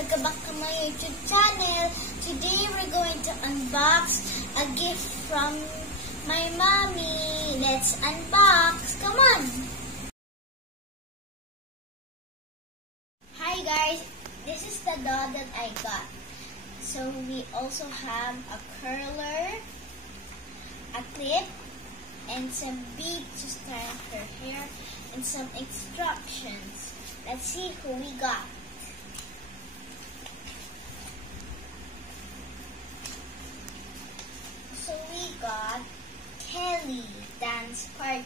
Welcome back to my YouTube channel. Today we're going to unbox a gift from my mommy. Let's unbox. Come on. Hi guys, this is the doll that I got. So we also have a curler, a clip, and some beads to style her hair, and some instructions. Let's see who we got. So we got Curli dance party.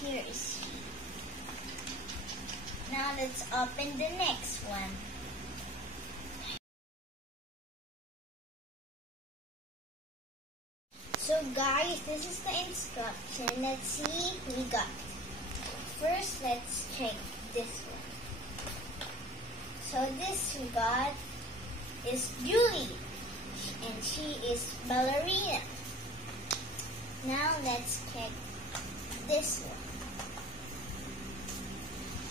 Here is she. Now let's open the next one. So guys, this is the instruction. Let's see who we got. First, let's check this one. So this we got is Julie, and she is ballerina. Now let's check this one.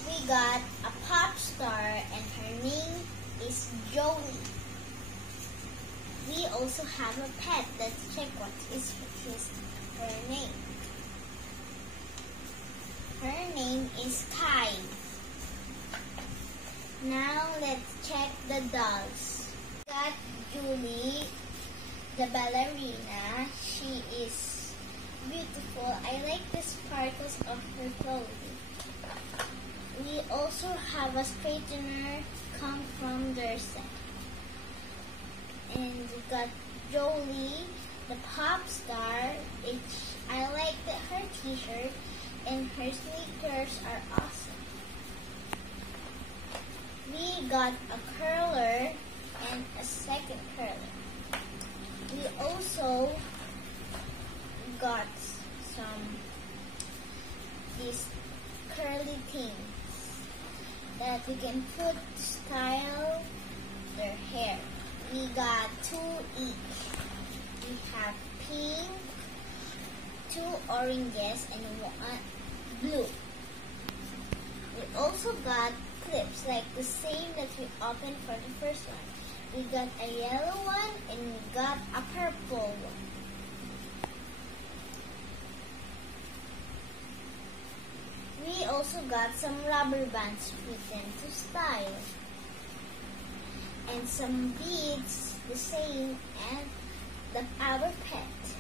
We got a pop star, and her name is Jolie. We also have a pet. Let's check what is her name. Her name is Kai. Now let's check the dolls. We got Julie, the ballerina. She is beautiful. I like the sparkles of her clothing. We also have a straightener come from their set. And we got Jolie, the pop star. I like her t-shirt, and her sneakers are awesome. We got a curler and a second curler. We also got these curly things that we can put to style their hair. We got 2 each. We have pink, 2 oranges, and 1 blue. We also got clips like the same that we opened for the first one. We got a yellow one, and we got a purple one. We also got some rubber bands for them to style, and some beads, the same as our pet,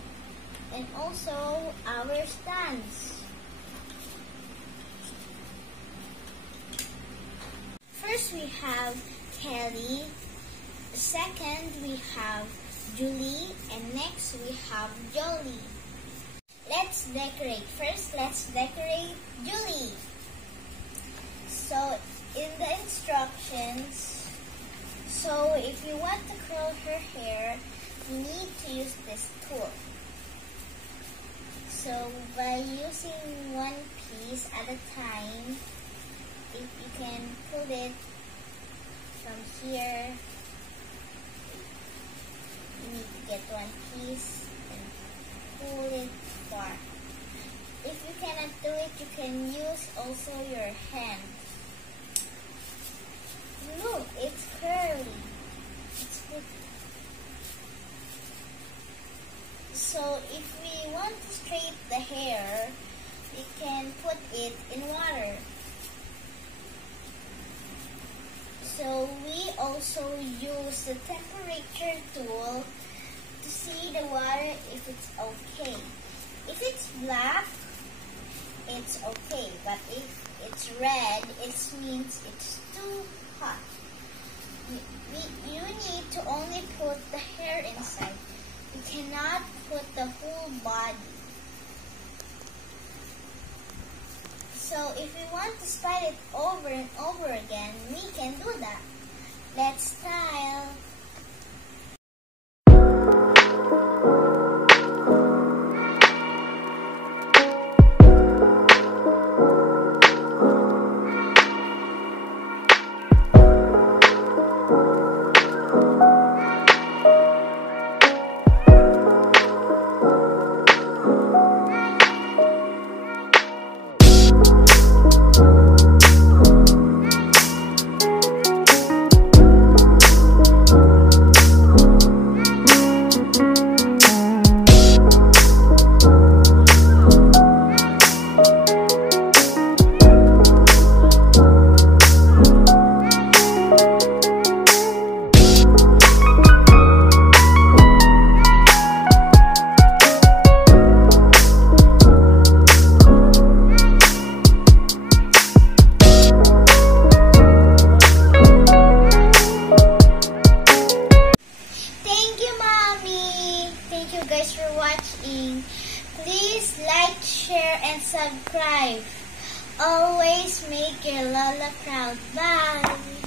and also our stands. First we have Kelly, second we have Julie, and next we have Jolie. Let's decorate. First, let's decorate Julie. So in the instructions, so if you want to curl her hair, you need to use this tool. So by using one piece at a time, if you can pull it from here, you need to get one piece and pull it far. If you cannot do it, you can use also your hands. Look, it's curly. It's good. So if we want to straighten the hair, we can put it in water. So we also use the temperature tool to see the water if it's okay. If it's black, it's okay. But if it's red, it means it's too hot. You need to only put the hair inside. You cannot put the whole body. So if we want to style it over and over again, we can do that. Let's style. you guys for watching. Please like, share, and subscribe. Always make your Lola proud. Bye!